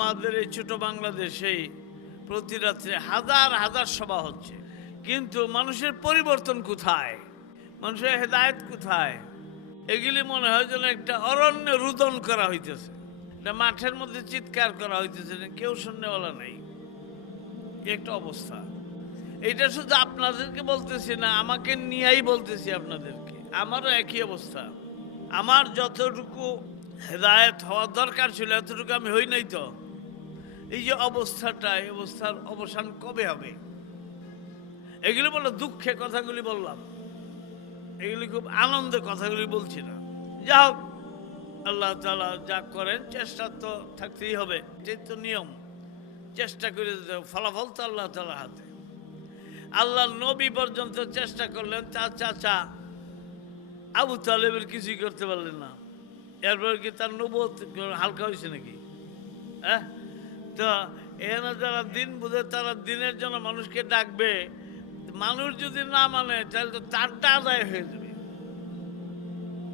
আমাদের এই ছোট বাংলাদেশে প্রতি রাত্রে হাজার হাজার সভা হচ্ছে, কিন্তু মানুষের পরিবর্তন কোথায়, মানুষের হেদায়েত কোথায়? এগুলি মনে হয় যেন একটা অরণ্য রুদন করা হইতেছে, একটা মাঠের মধ্যে চিৎকার করা হইতেছে, কেউ শুননেওয়ালা নাই। একটা অবস্থা। এটা শুধু আপনাদেরকে বলতেছি না, আমাকে নিয়েই বলতেছি আপনাদেরকে, আমারও একই অবস্থা। আমার যতটুকু হেদায়েত হওয়ার দরকার ছিল এতটুকু আমি হই নাই। তো এই যে অবস্থাটা, এই অবস্থার অবসান কবে হবে? এগুলি বললো দুঃখে কথাগুলি বললাম, এগুলি খুব আনন্দে কথাগুলি বলছি না। যা হোক, আল্লাহ তাআলা যা করেন চেষ্টা তো থাকতেই হবে, এটাই তো নিয়ম। চেষ্টা করে যেতে হবে, ফলাফল তো আল্লাহ তাআলার হাতে। আল্লাহ নবী পর্যন্ত চেষ্টা করলেন, তার চাচা আবু তালেবের কিছুই করতে পারলেন না। এরপর কি তার নবুয়ত হালকা হয়েছে নাকি? হ্যাঁ, তো এখানে যারা দিন বুঝে তারা দিনের জন্য মানুষকে ডাকবে, মানুষ যদি না মানে তাহলে তো তারটা আদায় হয়ে যাবে।